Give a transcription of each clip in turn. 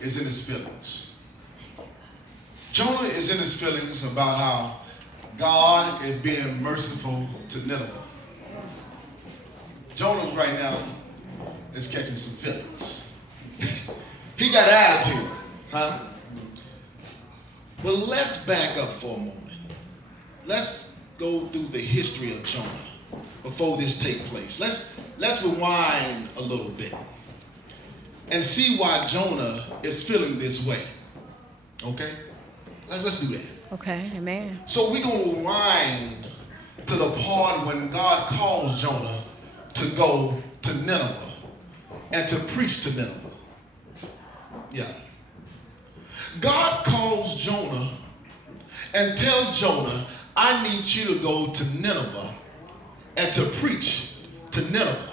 is in his feelings. Jonah is in his feelings about how God is being merciful to Nineveh. Jonah right now is catching some feelings. He got attitude, huh? But let's back up for a moment. Let's go through the history of Jonah before this take place. Let's rewind a little bit and see why Jonah is feeling this way. Okay? Let's do that. Okay, amen. So we're going to rewind to the part when God calls Jonah to go to Nineveh and to preach to Nineveh. Yeah. God calls Jonah and tells Jonah, I need you to go to Nineveh and to preach to Nineveh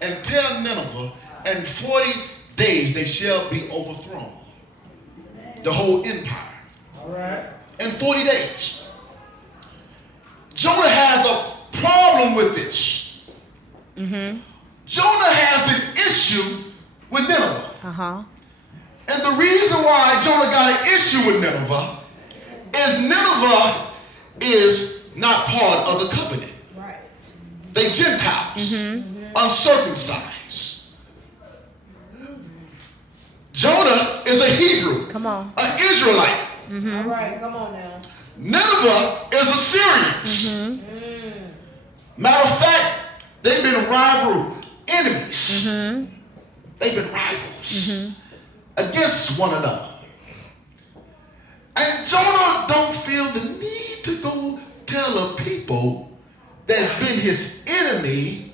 and tell Nineveh in 40 days they shall be overthrown. The whole empire. All right. In 40 days. Jonah has a problem with this. Mm-hmm. Jonah has an issue with Nineveh. Uh-huh. And the reason why Jonah got an issue with Nineveh is Nineveh is not part of the covenant. Right. They Gentiles, uncircumcised. Jonah is a Hebrew, Come on. an Israelite. All right, come on now. Nineveh is Assyrians. Matter of fact, they've been rival enemies. They've been rivals against one another. And Jonah don't feel the need to go tell a people that's been his enemy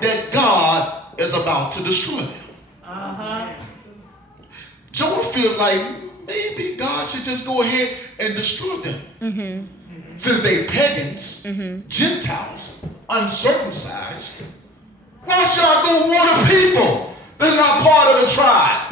that God is about to destroy them. Uh-huh. Jonah feels like maybe God should just go ahead and destroy them. Since they pagans, Gentiles, uncircumcised, why should I go warn a people that's not part of the tribe?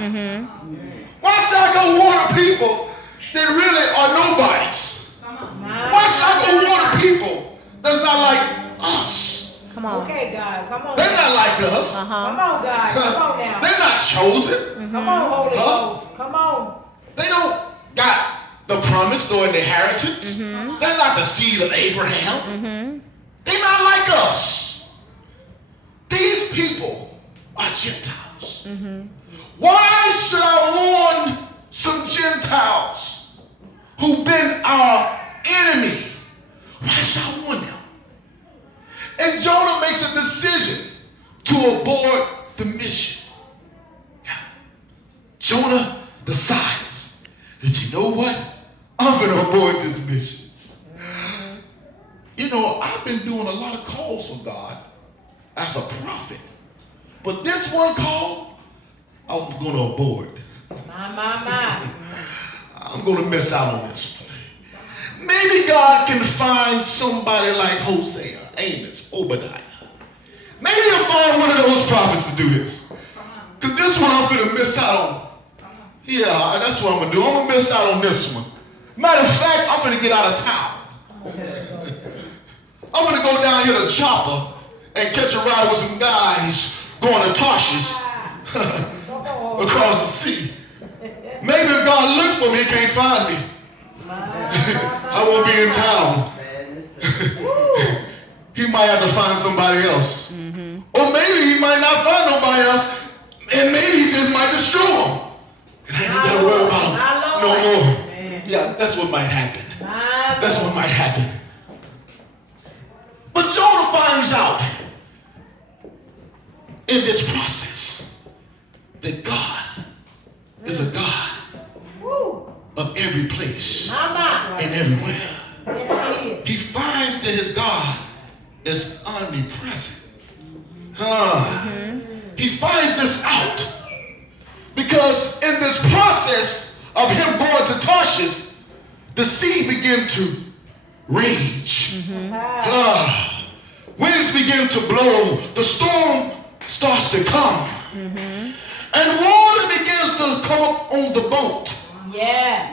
Why should I go warn a people that really are nobodies? Why should I go warn a people that's not like us? Come on. Okay, God, come on. They're not like us. Come on, God, come on now. They're not chosen. Come on, Holy Huh? Ghost. Come on. They don't got the promise or an inheritance. They're not the seed of Abraham. They're not like us. These people are Gentiles. Why should I warn some Gentiles who've been our enemy? Why should I warn them? And Jonah makes a decision to abort the mission. Yeah. Jonah decides that, you know what? I'm going to abort this mission. You know, I've been doing a lot of calls for God as a prophet. But this one call, I'm going to abort. My. I'm going to miss out on this one. Maybe God can find somebody like Hosea, Amos, Obadiah. Maybe he'll find one of those prophets to do this. Because this one I'm going to miss out on. Yeah, that's what I'm going to do. I'm going to miss out on this one. Matter of fact, I'm going to get out of town. I'm going to go down here to Joppa and catch a ride with some guys going to Tarshish across the sea. Maybe if God looks for me, he can't find me. I won't be in town. He might have to find somebody else. Or maybe he might not find nobody else, and maybe he just might destroy them. And I ain't got to worry about them no more. Yeah, that's what might happen. That's what might happen. But Jonah finds out in this process that God is a God of every place and everywhere. He finds that his God is omnipresent. He finds this out because in this process of him going to Tarshish, the sea began to rage. Winds begin to blow. The storm starts to come. And water begins to come up on the boat. Yeah.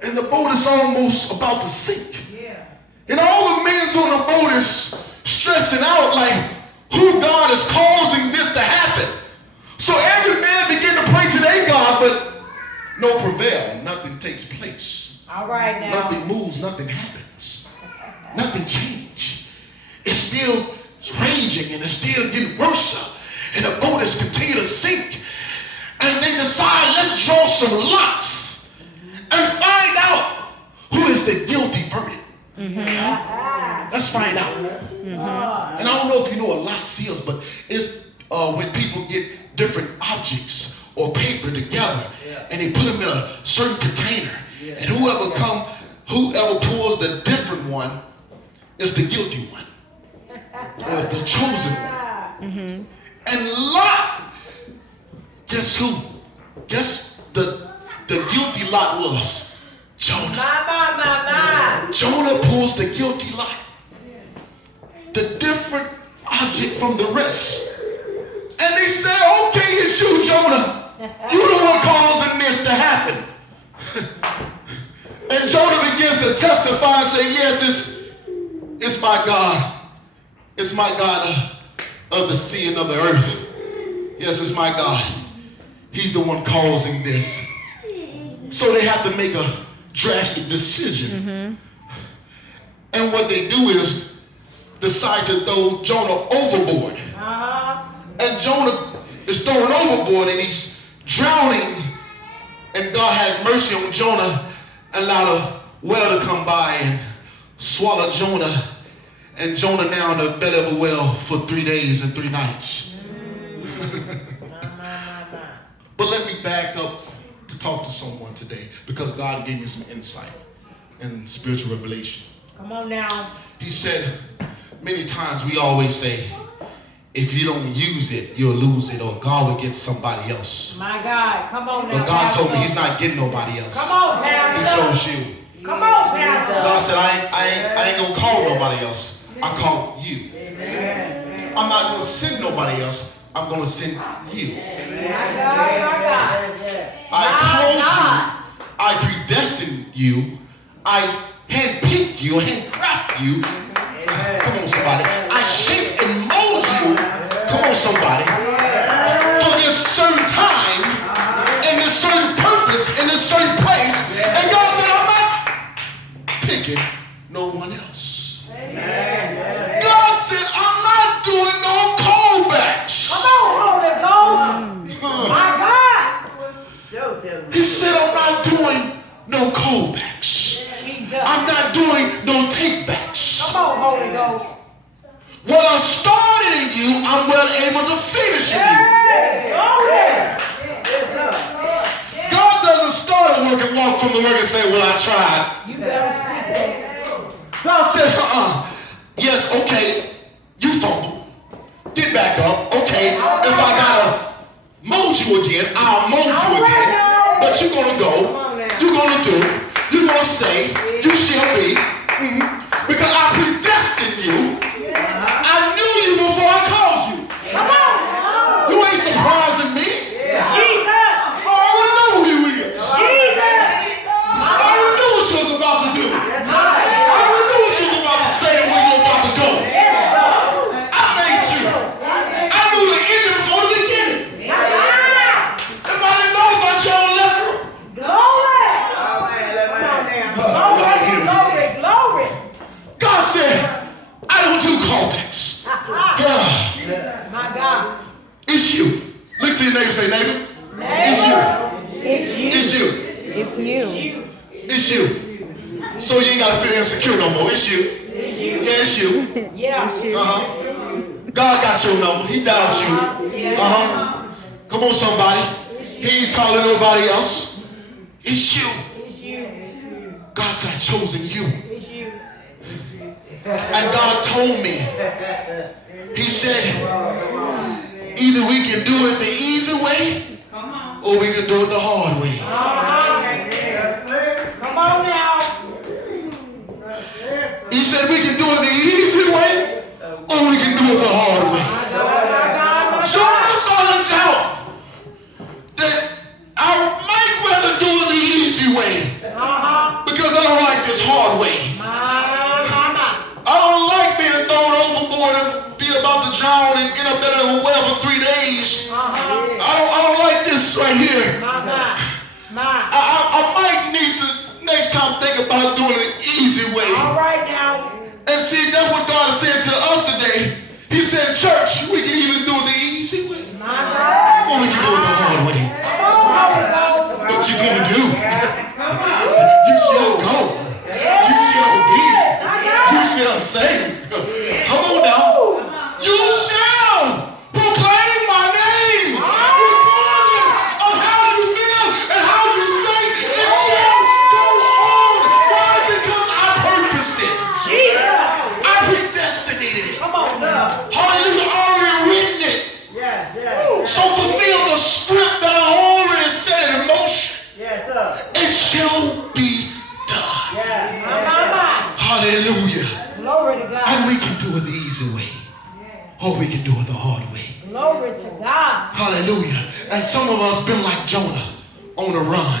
And the boat is almost about to sink. Yeah. And all the men on the boat is stressing out like who God is causing this to happen. So every man began to pray to their God, but no prevail, nothing takes place. All right now. Nothing moves, nothing happens. Nothing changes. It's still raging and it's still getting worse. And the boat is continuing to sink. And they decide, let's draw some lots and find out who is the guilty verdict. Let's find out. And I don't know if you know what lots is, but it's when people get different objects or paper together and they put them in a certain container. And whoever pulls the different one is the guilty one. Or the chosen one. And Lot, guess who? Guess the guilty Lot was? Jonah. My. Jonah pulls the guilty Lot. The different object from the rest. And they say, okay, it's you, Jonah. You're the one causing this to happen. And Jonah begins to testify and say, yes, it's my God. It's my God of the sea and of the earth. Yes, it's my God. He's the one causing this. So they have to make a drastic decision. And what they do is decide to throw Jonah overboard. And Jonah is thrown overboard and he's drowning. And God had mercy on Jonah and allowed a whale to come by and swallow Jonah. And Jonah now in the belly of a whale for 3 days and 3 nights. But let me back up to talk to someone today because God gave me some insight and spiritual revelation. Come on now. He said, many times we always say, if you don't use it, you'll lose it, or God will get somebody else. My God. Come on now. But God Pastor. told me he's not getting nobody else. Come on, He Pastor. chose you. Come on, Pastor. God said, I ain't gonna call nobody else. I call you. Amen. I'm not gonna send nobody else. I'm gonna send you. My God, my God. I called you. I predestined you. I handpicked you, handcrafted you. Come on, somebody. I shaped and molded you. Come on, somebody. For this certain time, and this certain purpose, in this certain place. And God said, I'm not picking no one else. God said, I'm not doing no callbacks. Come on, Holy Ghost. My God. He said, I'm not doing no callbacks. Jesus. I'm not doing no takebacks. Come on, Holy Ghost. What I started in you, I'm well able to finish in you. Hey, glory. God doesn't start a work and walk from the work and say, well, I tried. You better speak that. God says, yes, okay, you fumbled. Get back up. Okay, if I gotta mold you again, I'll mold you again. But you're gonna go, you're gonna do, you're gonna say, you shall be. Because I predestined you. I knew you before I called you. Come on. You ain't surprising me. Jesus. I already know who you is. Jesus. I already knew what you was about to do. I already knew what you was about to say and where you were about to go. I thanked you. I knew the end before the beginning. If I didn't know about your level. Glory. Glory, glory. God said, I don't do callbacks. My God. It's you. Look to your neighbor and say, neighbor, it's you. It's you. It's you. It's you. It's you. So you ain't got to feel insecure no more. It's you. Yeah, it's you. Yeah. God got your number. He dialed you. Come on, somebody. He ain't calling nobody else. It's you. It's you. God said, I've chosen you. It's you. And God told me, he said, either we can do it the easy way or we can do it the hard way. Come on now. He said we can do it the easy way or we can do it the hard way. So I found out that I might rather do it the easy way because I don't like this hard way. I don't like being thrown overboard and be about to drown and end up in a well for 3 days. I don't like this right here. I what you gonna do. You shall go. You shall be. You shall say. Come on now. You shall proclaim my name. Regardless of how you feel and how you think, it shall go on. Why? Because I purposed it. I predestinated it. Come on now. Hallelujah. I already written it. So fulfill the script that I already set in motion. It shall be done. Hallelujah. Glory to God. And we can do it the easy way. Or we can do it the hard way. Glory to God. Hallelujah. And some of us been like Jonah on a run.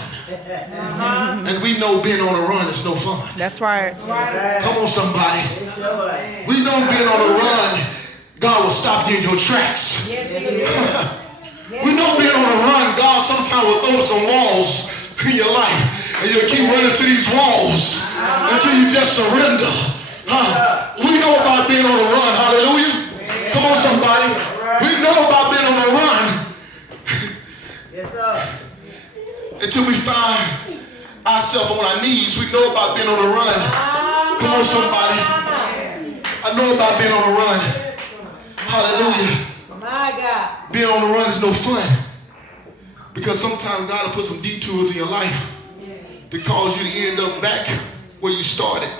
And we know being on a run is no fun. That's right. Come on, somebody. We know being on a run, God will stop you in your tracks. Yes, He is. We know being on a run, God sometimes will throw some walls in your life. And you'll keep running to these walls until you just surrender. We know about being on a run. Hallelujah. Come on, somebody. We know about being on a run. Until we find ourselves on our knees. We know about being on a run. Come on, somebody. I know about being on a run. Hallelujah. My God. Being on the run is no fun. Because sometimes God will put some detours in your life to cause you to end up back where you started.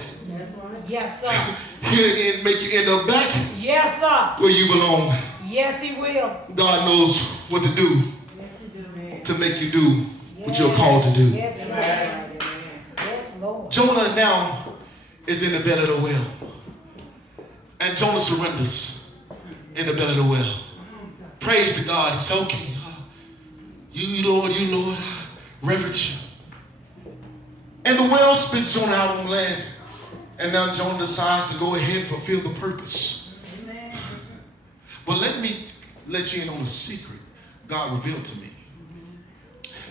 Yes, sir. He'll make you end up back Yes, sir. where you belong. Yes, He will. God knows what to do to make you do what you're called to do. Yes, Lord. Yes, Lord. Jonah now is in the belly of the whale. And Jonah surrenders in the belly of the whale. Praise to God. It's okay. You Lord, I reverence you. And the whale spits Jonah out on land. And now Jonah decides to go ahead and fulfill the purpose. Amen. But let me let you in on a secret God revealed to me.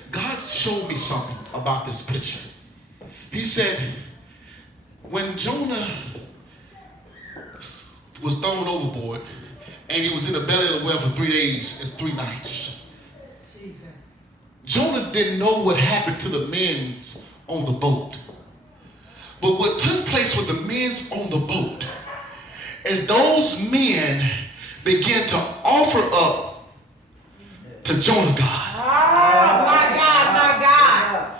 God showed me something about this picture. He said, when Jonah was thrown overboard and he was in the belly of the whale for 3 days and 3 nights, Jonah didn't know what happened to the men on the boat. But what took place with the men on the boat is those men began to offer up to Jonah God. Oh, my God, my God.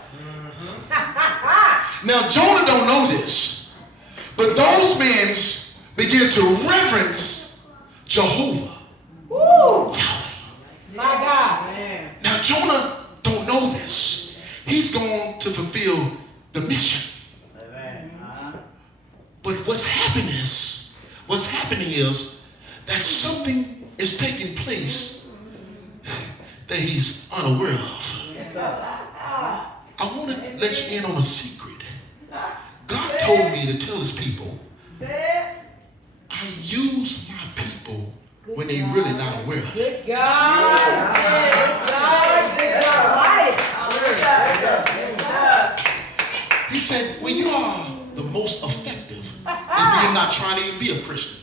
Now, Jonah don't know this, but those men began to reverence Jehovah. Woo. My God. Now, Jonah don't know this. He's going to fulfill the mission. But what's happening is that something is taking place that he's unaware of. I want to let you in on a secret. God told me to tell his people, I use my people when they're really not aware of it. Good God. Good God. Good God. He said, when you are the most effective is when you're not trying to even be a Christian.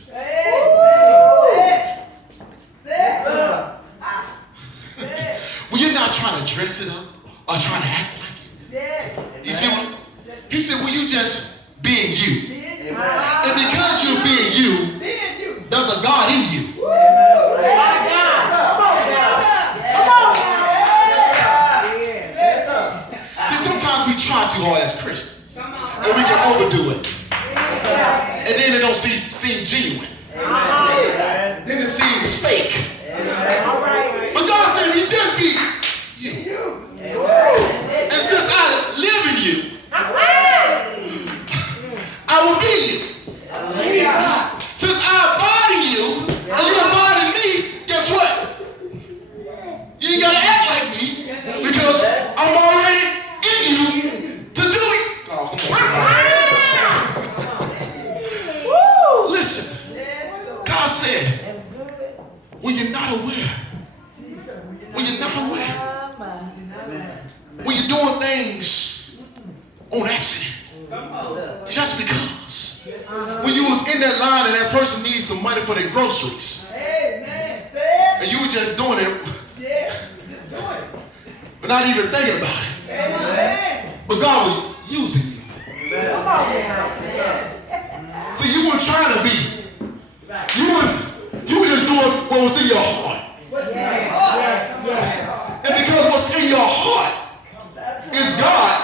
When you're not trying to dress it up or trying to act like it. You see what? He said, when you just being you. And because you're being you, there's a God in you. See, sometimes we try too hard as Christians. And we can overdo it. And then it don't seem genuine. Then it seems fake. But God said, you just be you. And since I live in you, I will be you. Since I abide in you, and you abide in me, guess what? You ain't got to act like me, because I'm already in you to do it. Oh, come on. Listen, God said, when you're not aware, when you're doing things on accident, just because, when you was in that line and that person needs some money for their groceries, and you were just doing it, but not even thinking about it. But God was using you. See, you weren't trying to be. You were just doing what was in your heart. And because what's in your heart is God,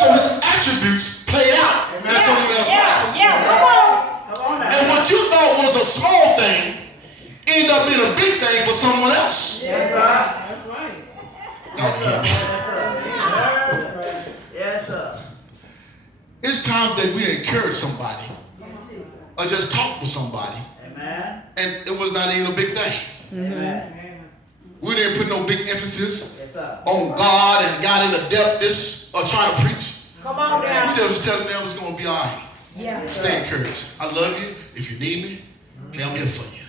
so his attributes play out in someone else's life. And what you thought was a small thing ended up being a big thing for someone else. Yes, sir. That's right. Yes, sir. It's time that we encourage somebody or just talk with somebody. Amen. And it was not even a big thing. Amen. We didn't put no big emphasis Yes, sir. on God and God in the depth this or trying to preach. Come on We now. just telling them it's going to be all right. Yeah. Stay encouraged. I love you. If you need me, hey, I'm here for you.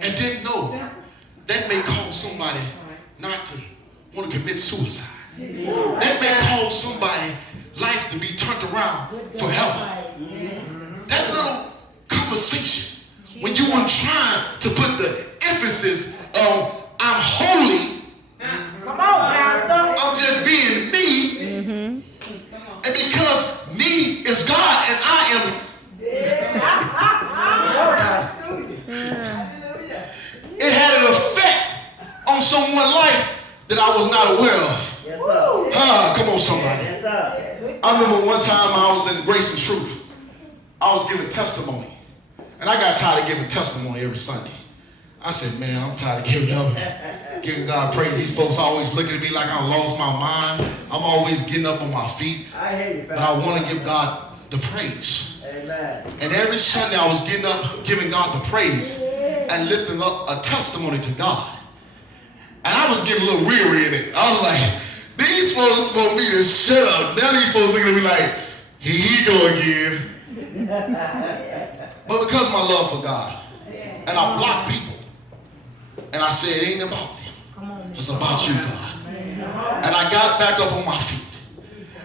And didn't know that may cause somebody not to want to commit suicide. That may cause somebody's life to be turned around forever. That little conversation, when you weren't trying to put the emphasis on I'm holy, Come on, Pastor. I'm just being me, and because me is God and I am, it had an effect on someone's life that I was not aware of. Yes, sir. Come on, somebody. Yes, sir. I remember one time I was in Grace and Truth. I was giving testimony. And I got tired of giving testimony every Sunday. I said, man, I'm tired of giving God praise. These folks always looking at me like I lost my mind. I'm always getting up on my feet. I hear you, But I want to give God the praise. Amen. And every Sunday I was getting up, giving God the praise and lifting up a testimony to God. And I was getting a little weary in it. I was like, these folks want me to shut up. Now these folks looking at me like, here he go again. But because of my love for God, and I blocked people, and I said, it ain't about them. It's about you, God. And I got back up on my feet.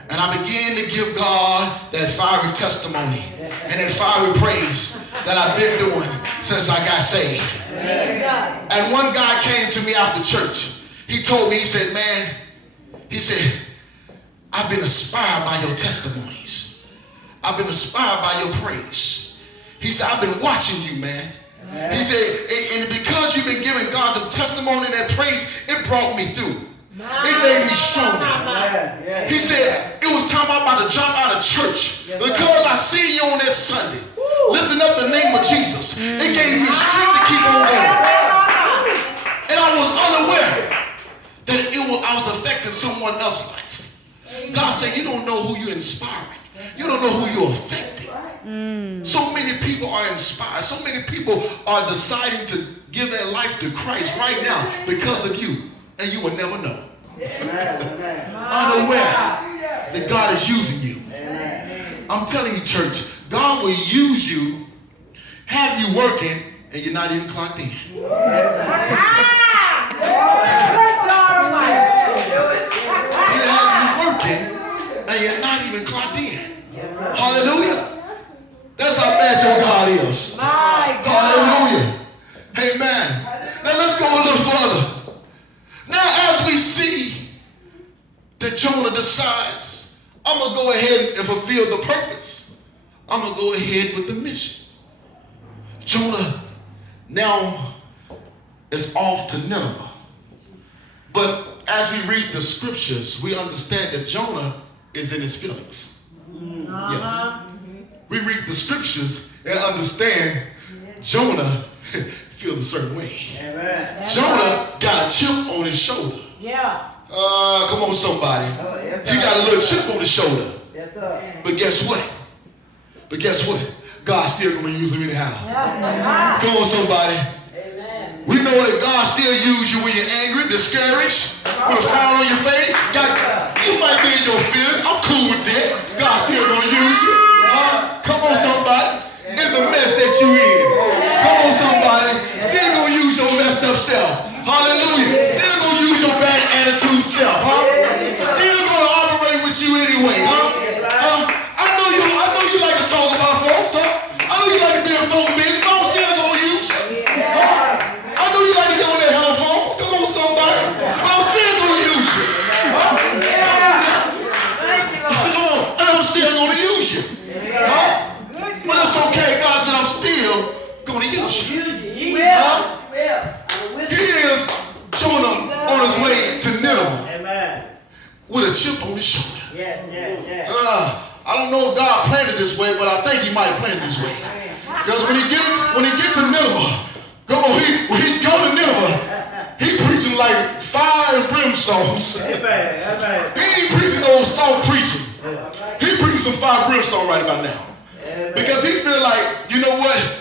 And I began to give God that fiery testimony and that fiery praise that I've been doing since I got saved. And one guy came to me after church. He told me, he said, man, he said, I've been inspired by your testimonies. I've been inspired by your praise. He said, I've been watching you, man. He said, and because you've been giving God the testimony and that praise, it brought me through. It made me stronger. He said, it was time I'm about to jump out of church because I see you on that Sunday, lifting up the name of Jesus. It gave me strength to keep on going. And I was unaware that I was affecting someone else's life. God said, you don't know who you're inspiring. You don't know who you're affecting. So many people are inspired. So many people are deciding to give their life to Christ right now because of you. And you will never know. Unaware that God is using you. I'm telling you, church, God will use you, have you working, and you're not even clocked in. He'll have you working, and you're not even clocked in. Hallelujah. That's how bad your God is. Hallelujah. Amen. Now let's go a little further. Now as we see that Jonah decides, I'm going to go ahead and fulfill the purpose. I'm going to go ahead with the mission. Jonah now is off to Nineveh. But as we read the scriptures, we understand that Jonah is in his feelings. Yeah. We read the scriptures and understand Jonah feels a certain way. Amen. Jonah got a chip on his shoulder. Yeah. Come on, somebody. Oh, yes, You got a little chip on his shoulder. Yes, sir. But guess what? God's still going to use him anyhow. Come on, somebody. Amen. We know that God still uses you when you're angry, discouraged, with a frown on your face. You might be in your feelings. I'm cool with that. God's still going to use you. Come on, somebody. In the mess that you in. Come on, somebody. Still going to use your messed up self. Hallelujah. Still going to use your bad attitude self. Still going to operate with you anyway. I know you like to talk about folks. I know you like to be a folk man. But I'm still going to use you. I know you like to get on that telephone. Come on, somebody. But I'm still going to use you. with a chip on his shoulder. Yes. I don't know if God planned it this way, but I think he might have planned it this way. Because when he gets to Nineveh, when he go to Nineveh, he preaching like fire and brimstones. Amen. He ain't preaching no soft preaching. He preaching some fire and brimstone right about now. Because he feel like, you know what?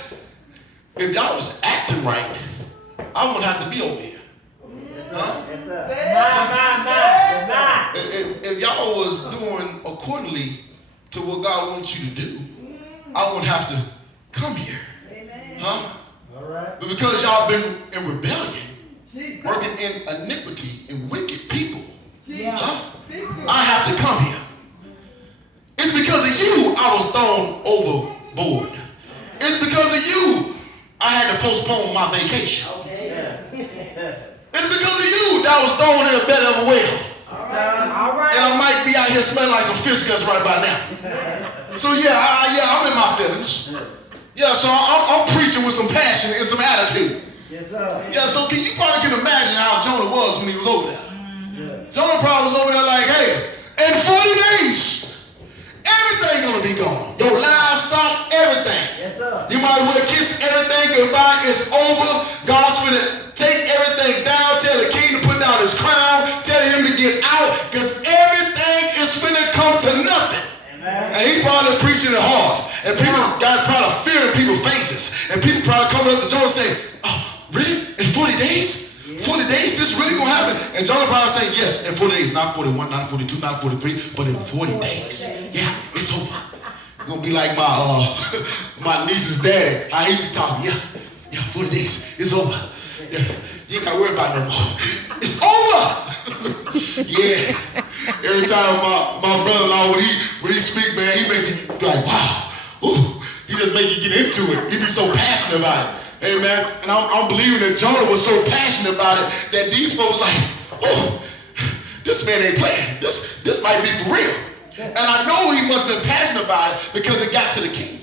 If y'all was acting right, I wouldn't have to be over here. Huh? If y'all was doing accordingly to what God wants you to do, I wouldn't have to come here. Huh? But because y'all been in rebellion, working in iniquity and wicked people, huh? I have to come here. It's because of you I was thrown overboard. It's because of you I had to postpone my vacation. It's because of you that I was thrown in the bed of a whale. All right. And I might be out here smelling like some fish guts right about now. So I'm in my feelings. Yeah, so I'm preaching with some passion and some attitude. Yes, sir. Yeah, so you probably can imagine how Jonah was when he was over there. Jonah probably was over there like, hey, in 40 days, everything gonna be gone. Your livestock, everything. Yes, sir. You might as well kiss everything goodbye. It's over. God's finna take everything down. Tell the king to put down his crown. Tell him to get out, because everything is finna come to nothing. Amen. And he probably preaching it hard. And people got probably fear in people's faces. And people probably coming up to Jonah saying, oh, really? In 40 days? 40 days, this really gonna happen? And Jonah probably saying, yes, in 40 days, not 41, not 42, not 43, but in 40 days. Yeah, it's over. It's gonna be like my niece's dad. How he be talking, yeah, 40 days, it's over. Yeah, you ain't gotta worry about it no more. It's over. Yeah. Every time my brother-in-law, when he speak, man, he make you be like, wow. Ooh, he just make you get into it. He be so passionate about it. Amen. And I'm believing that Jonah was so passionate about it that these folks like, oh, this man ain't playing. This might be for real. And I know he must have been passionate about it because it got to the king.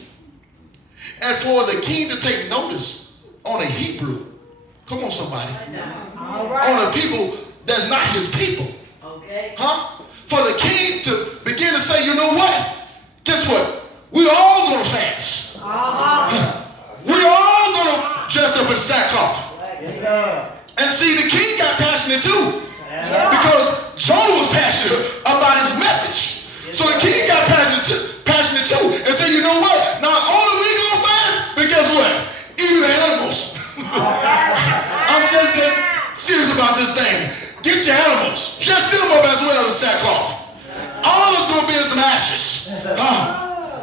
And for the king to take notice on a Hebrew, come on somebody, All right. on a people that's not his people. Okay. Huh? For the king to begin to say, you know what? Guess what? We're all gonna fast. We're all gonna dress up in sackcloth. Yes, sir. And see, the king got passionate too. Because Jonah was passionate about his message. So the king got passionate too. And said, you know what? Not only we gonna fast, but guess what? Even the animals. I'm just getting serious about this thing. Get your animals. Dress them up as well in sackcloth. All of us gonna be in some ashes.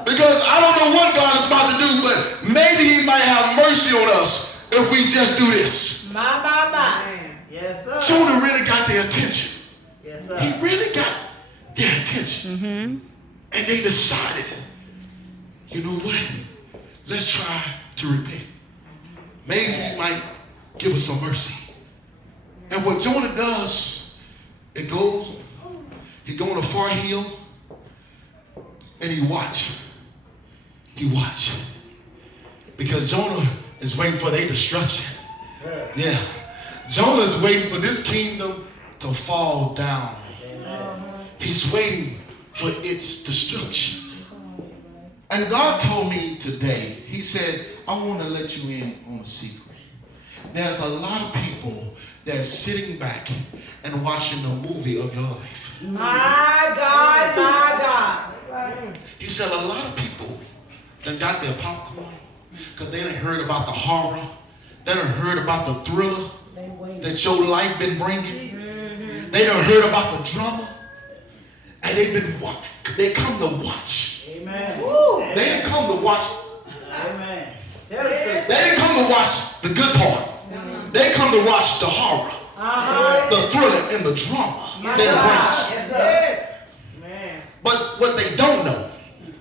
Because I don't know what God is about to do, but maybe he might have mercy on us if we just do this. My. Yes, sir. Jonah really got their attention. Yes, sir. He really got their attention. And they decided, you know what? Let's try to repent. Maybe he might give us some mercy. And what Jonah does, he go on a far hill and he watch. Because Jonah is waiting for their destruction. Yeah. Jonah is waiting for this kingdom to fall down. He's waiting for its destruction. And God told me today, he said, I want to let you in on a secret. There's a lot of people that's sitting back and watching a movie of your life. My God. He said a lot of people that got their popcorn because they done heard about the horror. They done heard about the thriller that your life been bringing. They done heard about the drama. And they come to watch. Amen. They didn't come to watch. Amen. They didn't come to watch the good part. They come to watch the horror, the thriller, and the drama that it brings. Yes, sir. Man. But what they don't know,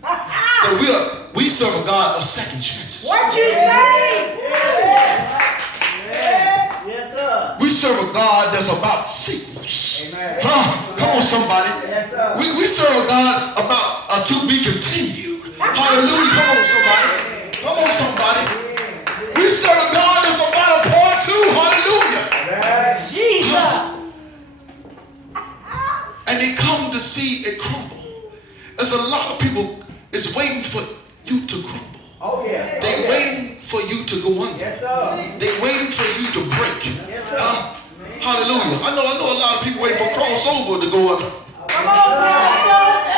that we serve a God of second chances. What you say? Yes, sir. We serve a God that's about sequels. Amen. Come on, somebody. Yes, sir. We serve a God about a to be continued. Hallelujah. Come on, somebody. Come on, somebody. We serve a God that's about a part two. Hallelujah. Jesus. And they come to see it crumble. There's a lot of people is waiting for you to crumble. Oh, yeah. They waiting for you to go under. Yes, sir. They waiting for you to break. Yes, sir. Hallelujah. I know a lot of people waiting for crossover to go under. Come on, Pastor.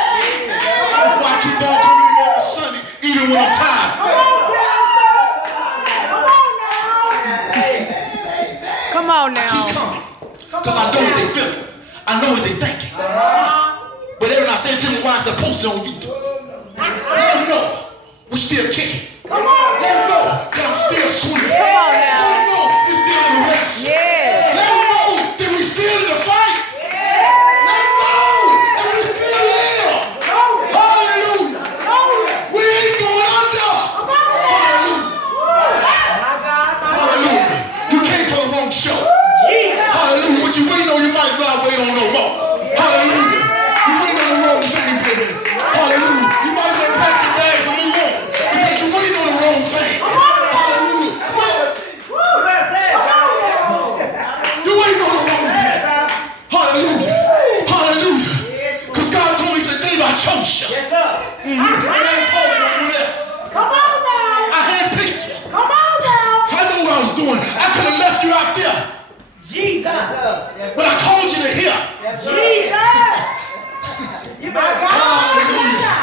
That's why I keep on coming in on Sunday, even when I'm tired. Come on, Pastor. Come on now. Come on Keep now. coming. Because I know what they feeling. I know what they thinking. But they when I say to me why I said post it on YouTube. Let them know we're still kicking. Come on. Let them know that I'm still swimming. Come on Let now. them know we're still in the race. Yeah. Let them know that we're still in the fight. Let them know that we still live. Hallelujah. We ain't going under. Hallelujah. My God. Hallelujah. You came for the wrong show. Jesus. Hallelujah. What you waiting on, you might as well wait on no more. Hallelujah. You waiting on the wrong thing, baby. Hallelujah. You might as well pack your bags and move on. Because you waiting on the wrong thing. Hallelujah. You waiting on the wrong thing. Hallelujah. Hallelujah. Because God told me, he said, Dave, I chose you. Yes, sir. I ain't calling no one else. Come on now. I handpicked you. Come on now. I know what I was doing. I could have left you out there. Jesus. But I called you to here. Jesus. You my God. Hallelujah.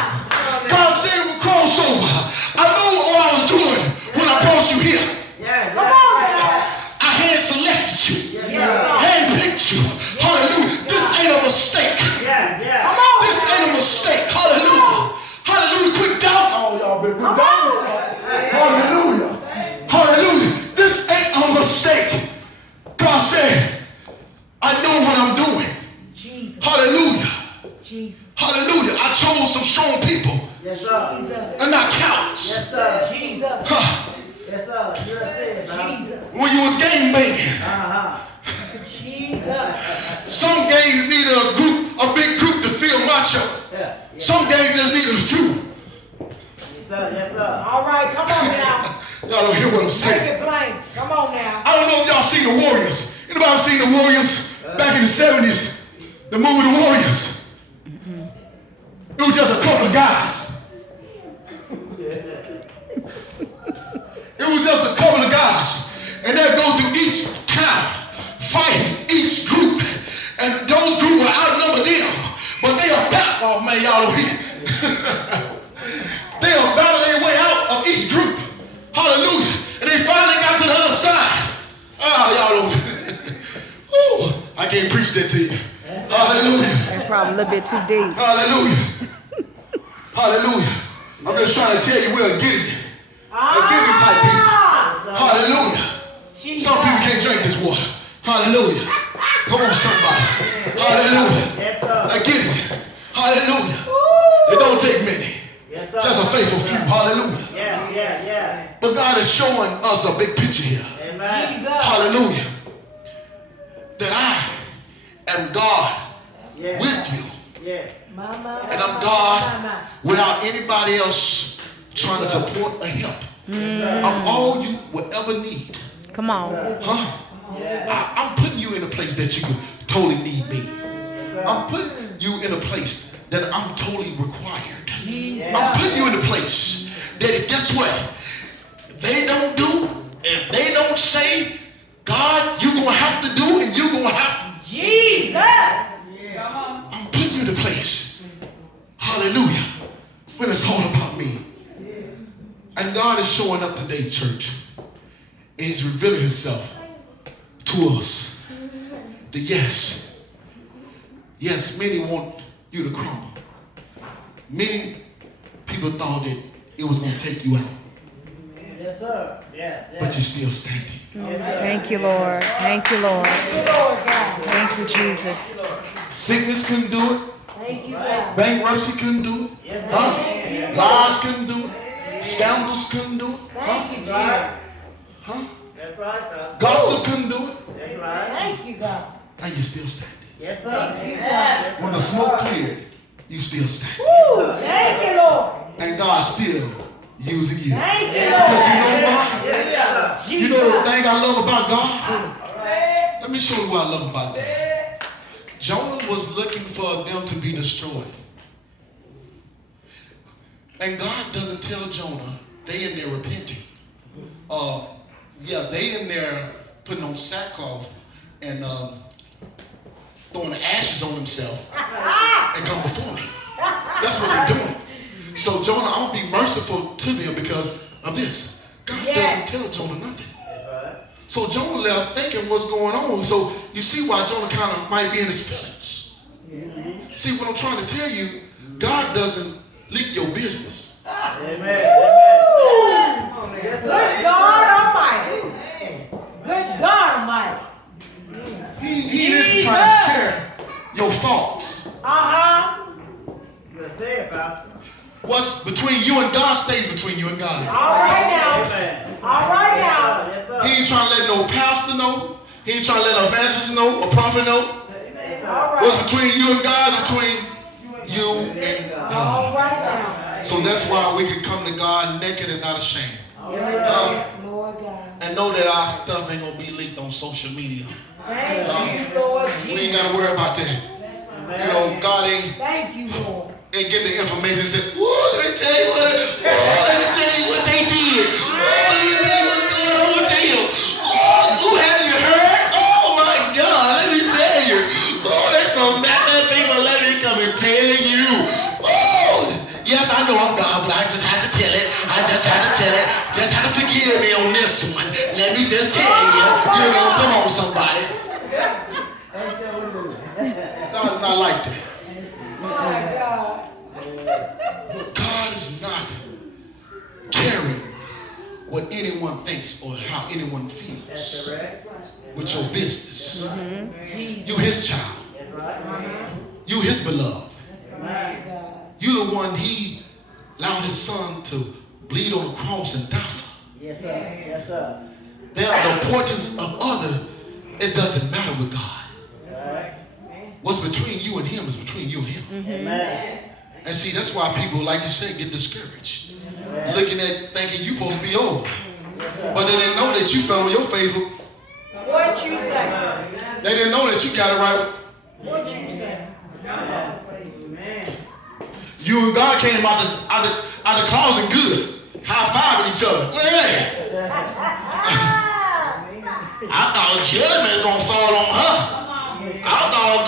God said it would cross over. I know what I was doing when I brought you here. Come on now. I hand selected you. Yes, sir. Hand picked you. Hallelujah. This ain't a mistake. Come on. This ain't a mistake. Hallelujah. Hallelujah. Quit doubting. Oh, y'all better quit doubting. Hallelujah. Hallelujah. This ain't a mistake. God said, I know what I'm doing. Jesus. Hallelujah. Jesus. Hallelujah. I chose some strong people Yes, sir. and not cowards. Yes, sir. Jesus. Huh. Yes, sir. You're saying, Jesus. When you was game making, Jesus. some games needed a big group to feel macho. Some games just needed a few. Yes, sir. Yes, sir. All right, come on now. Y'all don't hear what I'm Make saying. it plain. Come on now. I don't know if y'all seen the Warriors. Anybody seen the Warriors back in the 70s? The movie The Warriors. It was just a couple of guys. It was just a couple of guys. And they'd go through each town, fighting each group. And those groups were outnumbered them. But they are back. Oh man, y'all don't hear. They are battling their way out of each group. Hallelujah. And they finally got to the other side. Y'all don't. Ooh, I can't preach that to you. Hallelujah. That's probably a little bit too deep. Hallelujah. Hallelujah. I'm just trying to tell you we're a giving type people. Hallelujah. Some people can't drink this water. Hallelujah. Come on, somebody. Hallelujah. I get it. Hallelujah. It don't take many. Just a faithful few. Hallelujah. Yeah. But God is showing us a big picture here. Amen. Hallelujah. That I am God with you. Yeah. And I'm God without anybody else trying to support or help. I'm all you will ever need. Come on. Huh? I'm putting you in a place that you totally need me. I'm putting you in a place that I'm totally required. I'm putting you in a place that, guess what? They don't do, if they don't say, God, you're going to have to do, and you're going to have to. Jesus. I'm putting you in a place. Hallelujah. When it's all about me. And God is showing up today, church. And he's revealing himself to us. The yes, many want you to crumble. Many people thought that it was going to take you out. Yes, sir. Yeah. But you're still standing. Thank you, Lord. Thank you, Lord. Thank you, Jesus. Sickness couldn't do it. Thank you, God. Bankruptcy couldn't do it. Huh? Lies couldn't do it. Scandals couldn't do it. Thank you, Jesus. Huh? That's right. Gossip couldn't do it. That's right. Thank you, God. And you still standing. Yes, sir. When the smoke cleared, you still standing. Woo! Thank you, Lord. And God's still using you. Thank you, Because you Lord. know why? Yes, You know the thing I love about God? Let me show you what I love about God. Jonah was looking for them to be destroyed. And God doesn't tell Jonah, they in there repenting. They in there putting on sackcloth and throwing the ashes on themselves and come before me. That's what they're doing. So Jonah, I'm going to be merciful to them because of this. God doesn't tell Jonah nothing. So Jonah left thinking what's going on. So you see why Jonah kind of might be in his feelings. See what I'm trying to tell you, God doesn't leak your business. Amen. Good God Almighty. Good God Almighty. He needs to try to share your faults. Say it, Pastor. What's between you and God stays between you and God. All right now. All right now. He ain't trying to let no pastor know. He ain't trying to let an evangelist know, a prophet know. What's between you and God is between you and All God. right now. So that's why we can come to God naked and not ashamed. Yes, Lord God. And know that our stuff ain't going to be leaked on social media. Thank you, Lord Jesus. We ain't got to worry about that. You know, God ain't Thank you, Lord. get the information and say, whoa, let me tell you what they did. Oh, let me tell you what's going on with them. Oh, have you heard? Oh my God, let me tell you. Oh, there's some mad people. Let me come and tell you. Oh, yes, I know I'm God, but I just have to tell it. Just have to forgive me on this one. Let me just tell you. You know, come on, somebody. God's not like that. My God. God is not caring what anyone thinks or how anyone feels with your business. You his child. You his beloved. You the one he allowed his son to bleed on the cross and die for. Yes, sir. Yes, sir. There are the importance of other. It doesn't matter with God. What's between you and him is between you and him. Amen. And see, that's why people, like you said, get discouraged. Looking at thinking you're supposed to be over. But they didn't know that you fell on your Facebook. What you say? They didn't know that you got it right. What you say? You and God came out the closet good. High-fiving each other. Hey. I thought judgment was going to fall on her. I thought